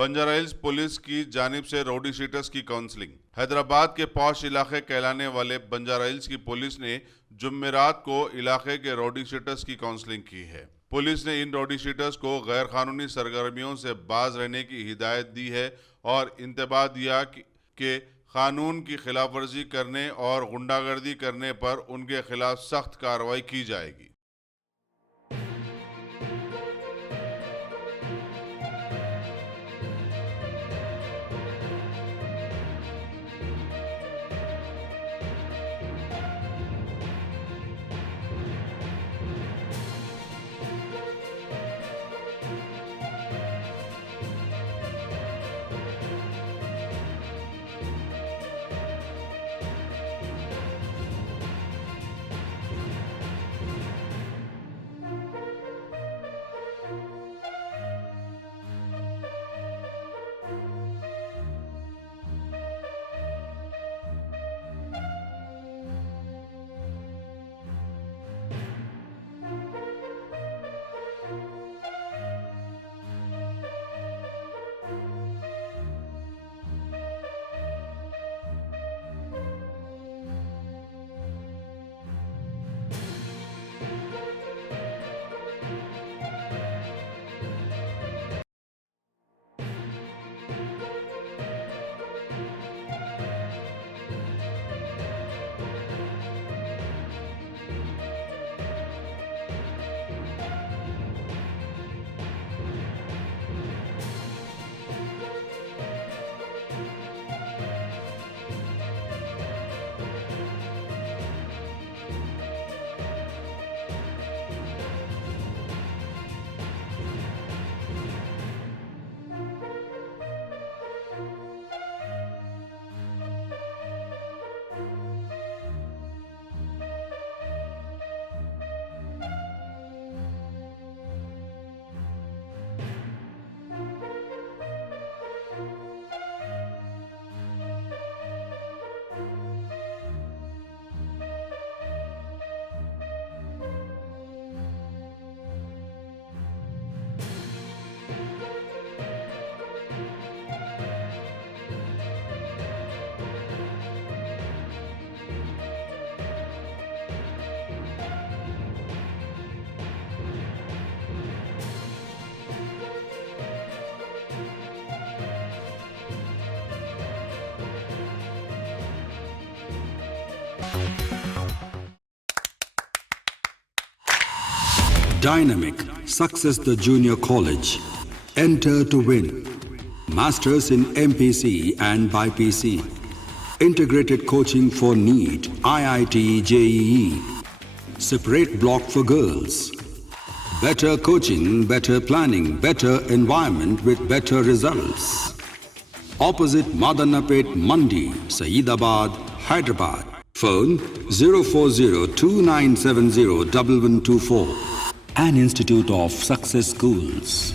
Banjara hills police की जानिब से राउडी शीटर्स की काउंसलिंग। हैदराबाद के पॉश इलाके कहलाने वाले बंजारा हिल्स की पुलिस ने जुम्मेरात को इलाके के राउडी शीटर्स की काउंसलिंग की है। पुलिस ने इन राउडी शीटर्स को गैर कानूनी सरगर्मियों से बाज रहने की हिदायत दी है और इंतबाह दिया कि कानून की खिलाफ वर्जी करने और गुंडागर्दी करने पर उनके खिलाफ सख्त कार्रवाई की जाएगी। Dynamic Success the Junior College. Enter to win. Masters in MPC and BPC. Integrated coaching for NEET, IIT, JEE. Separate block for girls. Better coaching, better planning, better environment with better results. Opposite Madanapet Mandi, Saeedabad, Hyderabad. Phone 04029701124. An Institute of Success Schools.